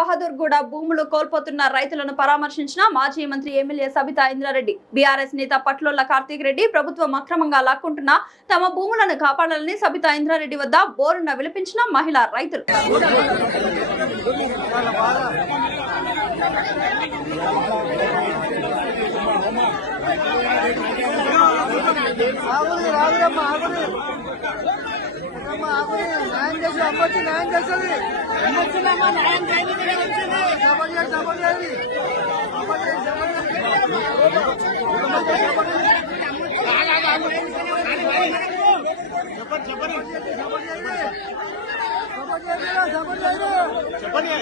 బహదూర్ గూడ భూములు కోల్పోతున్న రైతులను పరామర్శించిన మాజీ మంత్రి ఎమ్మెల్యే సబితా ఇంద్రారెడ్డి. బీఆర్ఎస్ నేత పట్లోళ్ల కార్తీక్ రెడ్డి ప్రభుత్వం అక్రమంగా లాక్కుంటున్న తమ భూములను కాపాడాలని సబితా ఇంద్రారెడ్డి వద్ద బోరున విలపించిన మహిళా రైతులు. చెప్పండి